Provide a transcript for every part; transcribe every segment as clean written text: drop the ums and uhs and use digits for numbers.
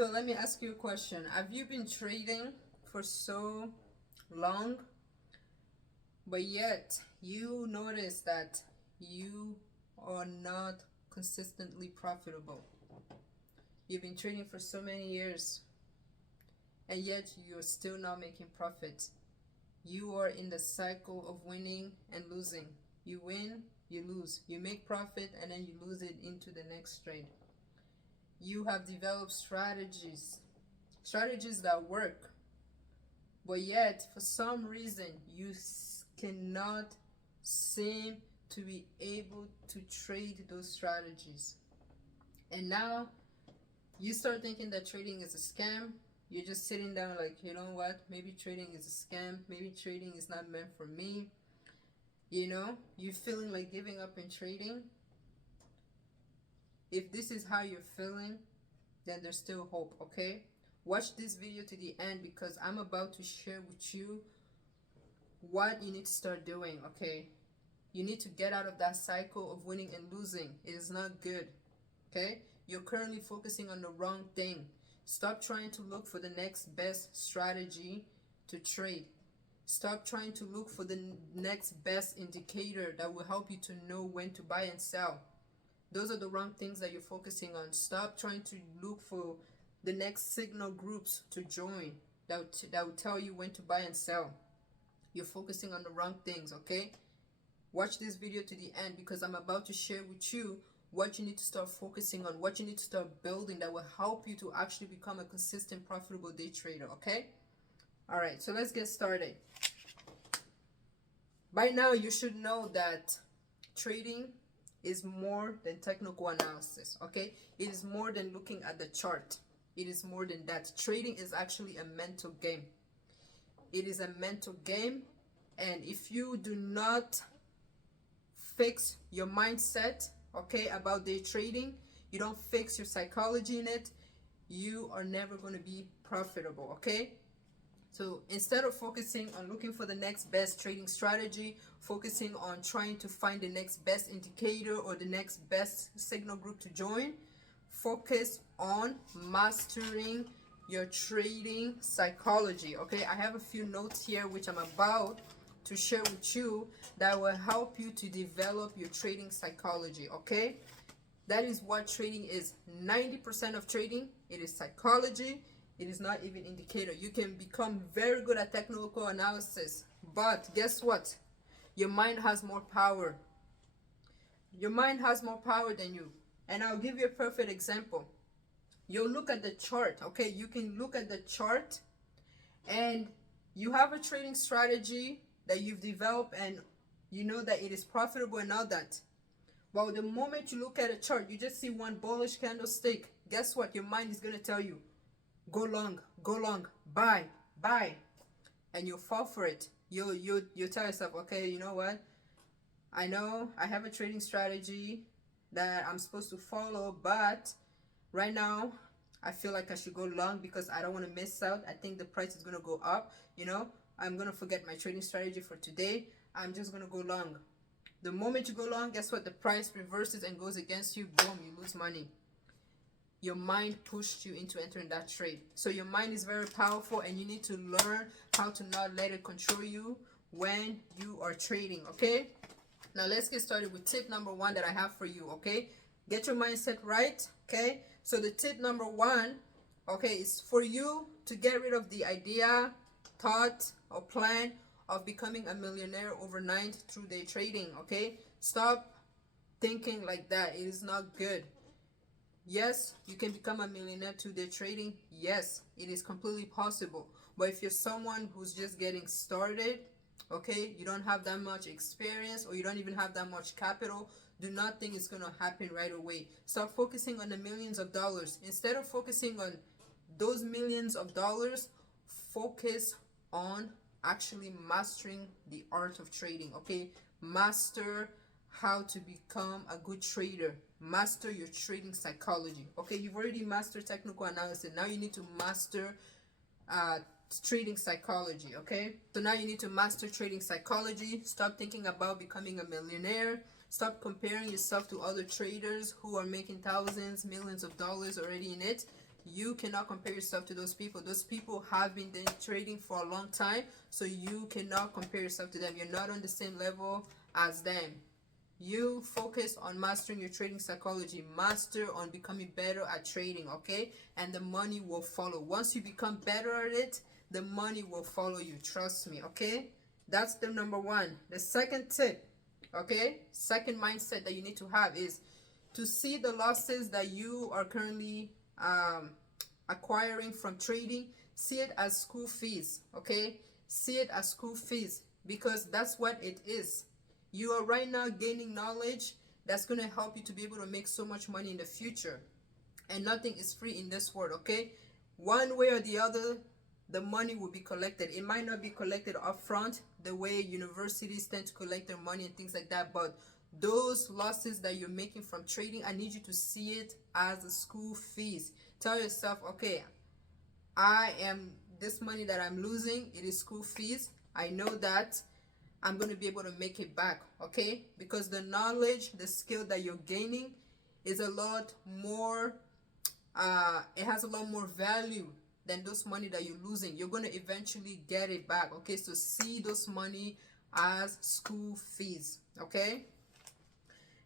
So let me ask you a question. Have you been trading for so long, but yet you notice that you are not consistently profitable? You've been trading for so many years, and yet you're still not making profit. You are in the cycle of winning and losing. You win, you lose. You make profit, and then you lose it into the next trade. You have developed strategies that work, but yet for some reason you cannot seem to be able to trade those strategies. And now you start thinking that trading is a scam. You're just sitting down like, you know what, maybe trading is a scam, maybe trading is not meant for me. You're feeling like giving up in trading. If this is how you're feeling, then there's still hope, okay? Watch this video to the end, because I'm about to share with you what you need to start doing, okay? You need to get out of that cycle of winning and losing. It is not good, okay? You're currently focusing on the wrong thing. Stop trying to look for the next best strategy to trade. Stop trying to look for the next best indicator that will help you to know when to buy and sell. Those are the wrong things that you're focusing on. Stop trying to look for the next signal groups to join that will tell you when to buy and sell. You're focusing on the wrong things, okay? Watch this video to the end, because I'm about to share with you what you need to start focusing on, what you need to start building that will help you to actually become a consistent, profitable day trader, okay? All right, so let's get started. By now, you should know that trading is more than technical analysis, okay? It is more than looking at the chart. It is more than that. Trading is actually a mental game. It is a mental game, and if you do not fix your mindset, okay, about day trading, you don't fix your psychology in it, you are never going to be profitable, okay? So instead of focusing on looking for the next best trading strategy, focusing on trying to find the next best indicator or the next best signal group to join, focus on mastering your trading psychology, okay? I have a few notes here which I'm about to share with you that will help you to develop your trading psychology, okay? That is what trading is. 90% of trading, it is psychology. It is not even indicator. You can become very good at technical analysis, but guess what? Your mind has more power. Your mind has more power than you. And I'll give you a perfect example. You'll look at the chart, okay? You can look at the chart and you have a trading strategy that you've developed and you know that it is profitable and all that. Well, the moment you look at a chart, you just see one bullish candlestick. Guess what? Your mind is going to tell you, go long, buy, and you'll fall for it. You'll tell yourself, okay, you know what? I know I have a trading strategy that I'm supposed to follow, but right now I feel like I should go long because I don't want to miss out. I think the price is going to go up. I'm going to forget my trading strategy for today. I'm just going to go long. The moment you go long, guess what? The price reverses and goes against you. Boom, you lose money. Your mind pushed you into entering that trade. So your mind is very powerful, and you need to learn how to not let it control you when you are trading, okay? Now let's get started with tip number 1 that I have for you, okay? Get your mindset right, okay? So the tip number 1, okay, is for you to get rid of the idea, thought, or plan of becoming a millionaire overnight through day trading, okay? Stop thinking like that. It is not good. Yes, you can become a millionaire through day trading. Yes, it is completely possible. But if you're someone who's just getting started, okay, you don't have that much experience, or you don't even have that much capital, do not think it's going to happen right away. Start focusing on the millions of dollars. Instead of focusing on those millions of dollars, focus on actually mastering the art of trading, okay? Master how to become a good trader. Master your trading psychology, okay? You've already mastered technical analysis. Now you need to master trading psychology, okay? So now you need to master trading psychology. Stop thinking about becoming a millionaire. Stop comparing yourself to other traders who are making thousands, millions of dollars already in it. You cannot compare yourself to those people. Those people have been trading for a long time, so you cannot compare yourself to them. You're not on the same level as them. You focus on mastering your trading psychology, master on becoming better at trading, okay? And the money will follow. Once you become better at it, the money will follow you. Trust me, okay? That's the number one. The second tip, okay? Second mindset that you need to have is to see the losses that you are currently acquiring from trading. See it as school fees, okay? See it as school fees, because that's what it is. You are right now gaining knowledge that's going to help you to be able to make so much money in the future. And nothing is free in this world, okay? One way or the other, the money will be collected. It might not be collected upfront the way universities tend to collect their money and things like that, but those losses that you're making from trading, I need you to see it as a school fees. Tell yourself, okay, this money that I'm losing, it is school fees. I know that I'm going to be able to make it back, okay? Because the knowledge, the skill that you're gaining is a lot more, it has a lot more value than those money that you're losing. You're going to eventually get it back, okay? So see those money as school fees, okay?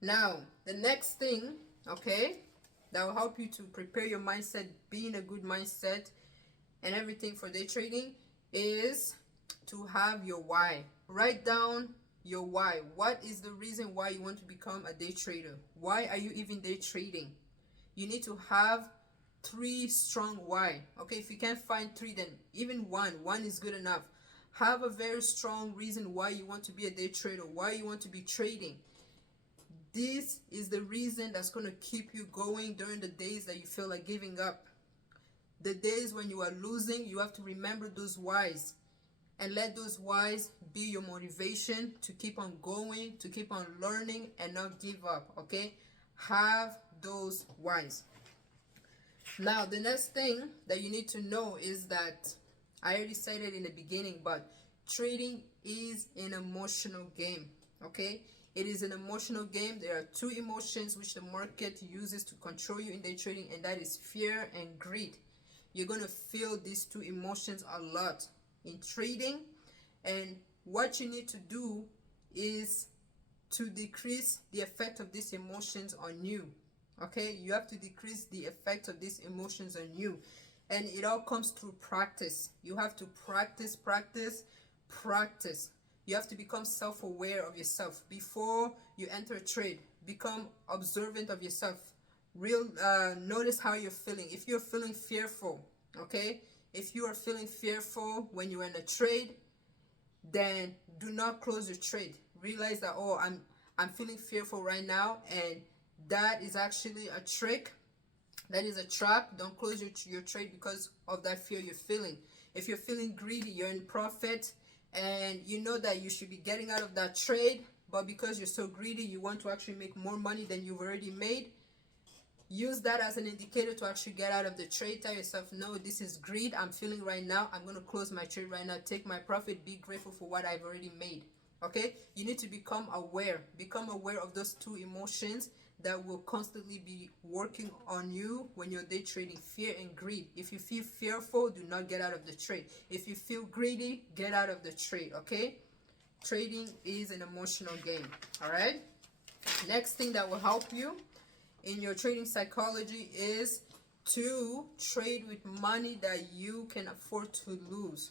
Now, the next thing, okay, that will help you to prepare your mindset, be in a good mindset and everything for day trading is to have your why. Write down your why. What is the reason why you want to become a day trader? Why are you even day trading? You need to have 3 strong why. Okay, if you can't find 3, then even one is good enough. Have a very strong reason why you want to be a day trader, why you want to be trading. This is the reason that's going to keep you going during the days that you feel like giving up. The days when you are losing, you have to remember those whys. And let those whys be your motivation to keep on going, to keep on learning and not give up, okay? Have those whys. Now, the next thing that you need to know is that, I already said it in the beginning, but trading is an emotional game, okay? It is an emotional game. There are 2 emotions which the market uses to control you in day trading, and that is fear and greed. You're going to feel these 2 emotions a lot in trading, and what you need to do is to decrease the effect of these emotions on you, okay? You have to decrease the effect of these emotions on you, and it all comes through practice. You have to practice. You have to become self-aware of yourself before you enter a trade. Become observant of yourself. Notice how you're feeling. If you're feeling fearful, okay, if you are feeling fearful when you're in a trade, then do not close your trade. Realize that, oh, I'm feeling fearful right now, and that is actually a trick. That is a trap. Don't close your trade because of that fear you're feeling. If you're feeling greedy, you're in profit, and you know that you should be getting out of that trade, but because you're so greedy, you want to actually make more money than you've already made. Use that as an indicator to actually get out of the trade. Tell yourself, no, this is greed I'm feeling right now. I'm going to close my trade right now, take my profit, be grateful for what I've already made. Okay, you need to become aware of those 2 emotions that will constantly be working on you when you're day trading: fear and greed. If you feel fearful, do not get out of the trade. If you feel greedy, get out of the trade. Okay, trading is an emotional game. All right, next thing that will help you in your trading psychology is to trade with money that you can afford to lose.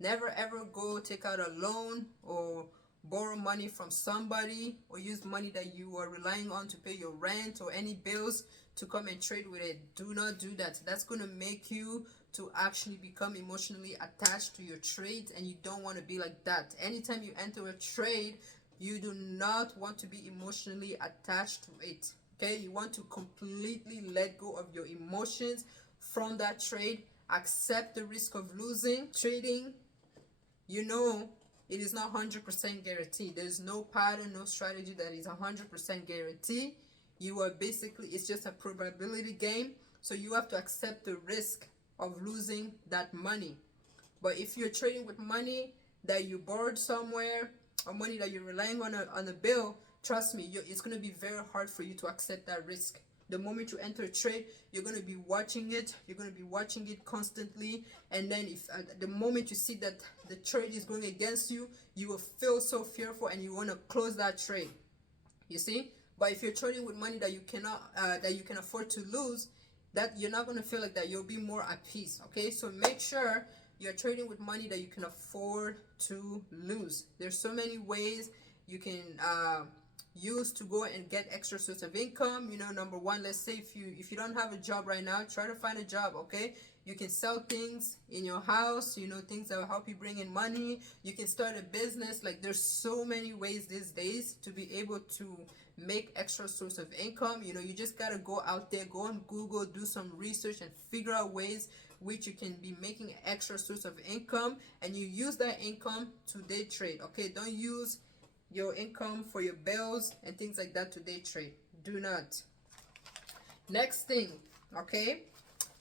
Never ever go take out a loan or borrow money from somebody, or use money that you are relying on to pay your rent or any bills to come and trade with it. Do not do that. That's going to make you to actually become emotionally attached to your trades, and you don't want to be like that. Anytime you enter a trade, you do not want to be emotionally attached to it. Okay, you want to completely let go of your emotions from that trade. Accept the risk of losing. Trading, you know, it is not 100% guaranteed. There's no pattern, no strategy that is 100% guaranteed. You are basically, it's just a probability game. So you have to accept the risk of losing that money. But if you're trading with money that you borrowed somewhere, or money that you're relying on a bill, trust me, it's going to be very hard for you to accept that risk. The moment you enter a trade, you're going to be watching it. You're going to be watching it constantly. And then if at the moment you see that the trade is going against you, you will feel so fearful and you want to close that trade. You see? But if you're trading with money that you cannot, that you can afford to lose, that you're not going to feel like that. You'll be more at peace. Okay, so make sure you're trading with money that you can afford to lose. There's so many ways you can use to go and get extra source of income. You know, number one, let's say if you don't have a job right now, try to find a job. Okay, you can sell things in your house, you know, things that will help you bring in money. You can start a business. Like, there's so many ways these days to be able to make extra source of income. You know, you just gotta go out there, go on Google, do some research and figure out ways which you can be making extra source of income, and you use that income to day trade. Okay, don't use your income for your bills and things like that to day trade. Do not. Next thing, okay,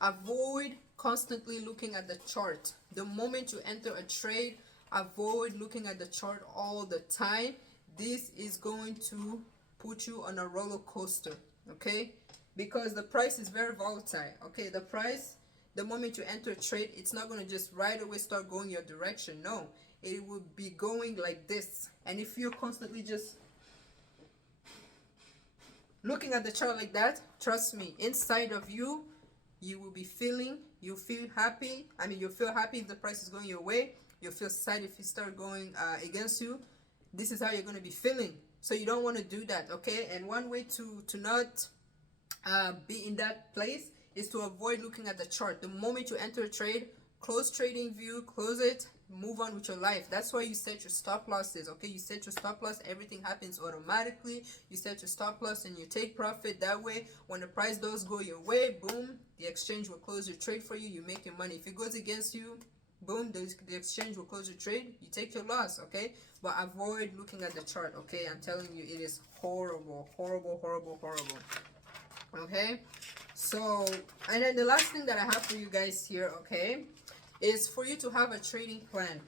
avoid constantly looking at the chart. The moment you enter a trade, avoid looking at the chart all the time. This is going to put you on a roller coaster, okay, because the price is very volatile. Okay, the price, the moment you enter a trade, it's not going to just right away start going your direction. No, it will be going like this. And if you're constantly just looking at the chart like that, trust me, inside of you, you will be feeling, you feel happy. I mean, you'll feel happy if the price is going your way. You'll feel sad if it start going against you. This is how you're going to be feeling. So you don't want to do that, okay? And one way to not be in that place is to avoid looking at the chart. The moment you enter a trade, close trading view, close it, move on with your life. That's why you set your stop losses, okay? You set your stop loss, everything happens automatically. You set your stop loss and you take profit. That way, when the price does go your way, boom, the exchange will close your trade for you. You make your money. If it goes against you, boom, the exchange will close your trade. You take your loss, okay? But avoid looking at the chart, okay? I'm telling you, it is horrible, horrible, horrible, horrible. Okay? So, and then the last thing that I have for you guys here, okay, is for you to have a trading plan.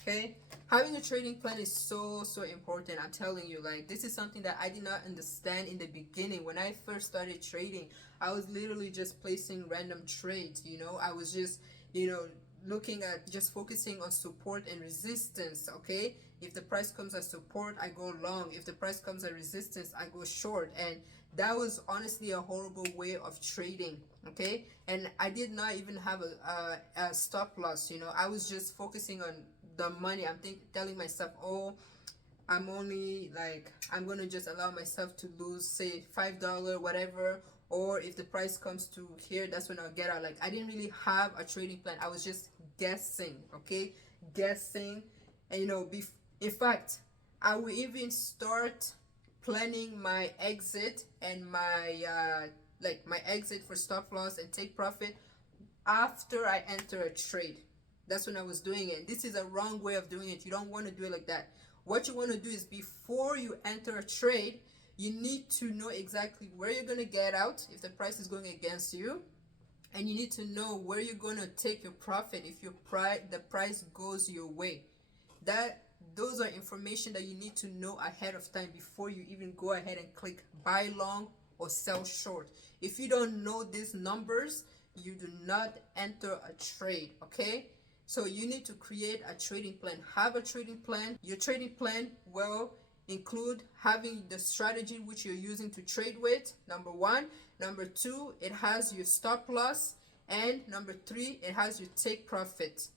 Okay, having a trading plan is so important. I'm telling you, like, this is something that I did not understand in the beginning. When I first started trading, I was literally just placing random trades. You know, I was just, you know, looking at just focusing on support and resistance. Okay, if the price comes as support, I go long. If the price comes as resistance, I go short. And that was honestly a horrible way of trading. Okay, and I did not even have a stop loss. You know, I was just focusing on the money. I'm telling myself, oh, I'm only like, I'm gonna just allow myself to lose, say, $5, whatever. Or if the price comes to here, that's when I'll get out. Like, I didn't really have a trading plan. I was just guessing, okay, guessing. And you know, in fact, I will even start planning my exit and my like my exit for stop loss and take profit after I enter a trade. That's when I was doing it. This is a wrong way of doing it. You don't want to do it like that. What you want to do is, before you enter a trade, you need to know exactly where you're going to get out if the price is going against you, and you need to know where you're going to take your profit if the price goes your way. Those are information that you need to know ahead of time before you even go ahead and click buy long or sell short. If you don't know these numbers, you do not enter a trade, okay? So you need to create a trading plan. Have a trading plan. Your trading plan will include having the strategy which you're using to trade with, number one. Number two, it has your stop loss. And number three, it has your take profit.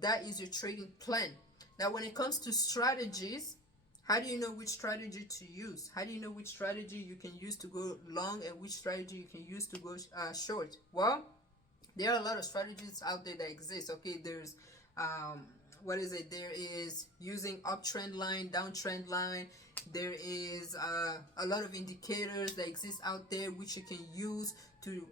That is your trading plan. Now, when it comes to strategies, how do you know which strategy to use? How do you know which strategy you can use to go long and which strategy you can use to go short? Well, there are a lot of strategies out there that exist. Okay, there's what is it? There is using uptrend line, downtrend line. There is a lot of indicators that exist out there which you can use to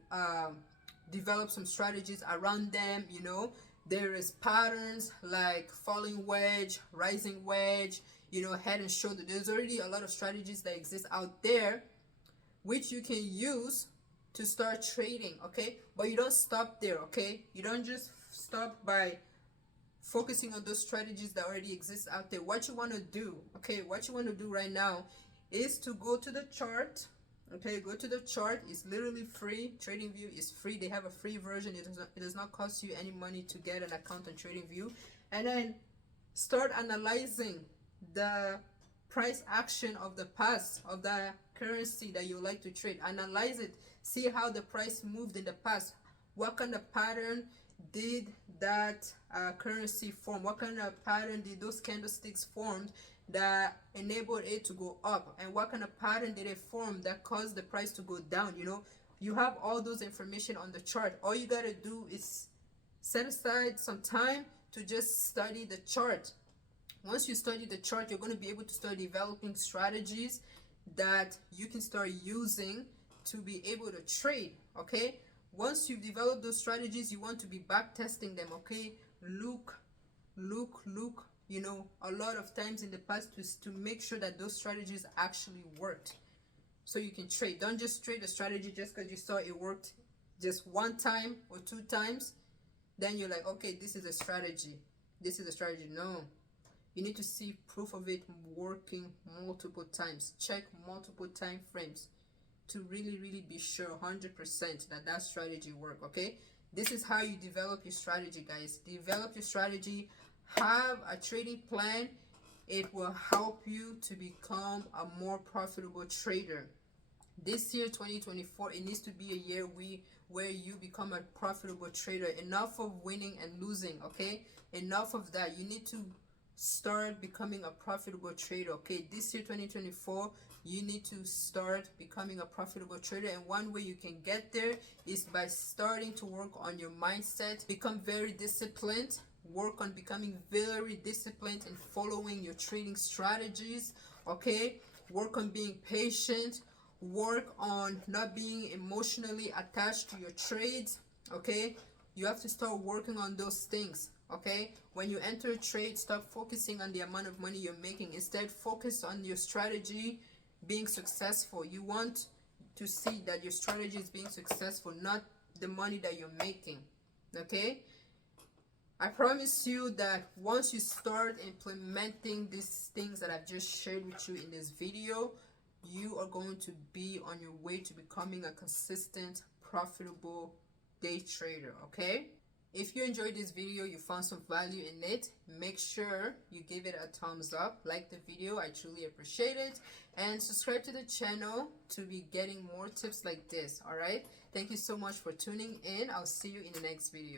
develop some strategies around them. You know, there is patterns like falling wedge, rising wedge, you know, head and shoulder. There's already a lot of strategies that exist out there which you can use to start trading, okay? But you don't stop there, okay? You don't just stop by focusing on those strategies that already exist out there. What you want to do, okay, what you want to do right now is to go to the chart, Okay, go to the chart. It's literally free. TradingView is free. They have a free version. It does not cost you any money to get an account on TradingView. And then start analyzing the price action of the past of the currency that you like to trade. Analyze it. See how the price moved in the past. What kind of pattern did that currency form? What kind of pattern did those candlesticks form that enabled it to go up? And what kind of pattern did it form that caused the price to go down? You know, you have all those information on the chart. All you gotta do is set aside some time to just study the chart. Once you study the chart, you're going to be able to start developing strategies that you can start using to be able to trade. Okay, once you've developed those strategies, you want to be back testing them. Okay, look, you know, a lot of times in the past to make sure that those strategies actually worked, so you can trade. Don't just trade a strategy just because you saw it worked just one time or two times, then you're like, okay, this is a strategy, this is a strategy. No, you need to see proof of it working multiple times. Check multiple time frames to really be sure 100% that that strategy work. Okay, this is how you develop your strategy, guys. Develop your strategy, have a trading plan. It will help you to become a more profitable trader. This year 2024, it needs to be a year where you become a profitable trader. Enough of winning and losing. Okay, enough of that. You need to start becoming a profitable trader. Okay, this year 2024, you need to start becoming a profitable trader, and one way you can get there is by starting to work on your mindset. Become very disciplined. Work on becoming very disciplined and following your trading strategies. Okay, work on being patient. Work on not being emotionally attached to your trades. Okay, you have to start working on those things. Okay, when you enter a trade, stop focusing on the amount of money you're making. Instead, focus on your strategy being successful. You want to see that your strategy is being successful, not the money that you're making. Okay, I promise you that once you start implementing these things that I've just shared with you in this video, you are going to be on your way to becoming a consistent, profitable day trader. Okay, if you enjoyed this video, you found some value in it, make sure you give it a thumbs up, like the video, I truly appreciate it, and subscribe to the channel to be getting more tips like this. All right, thank you so much for tuning in. I'll see you in the next video.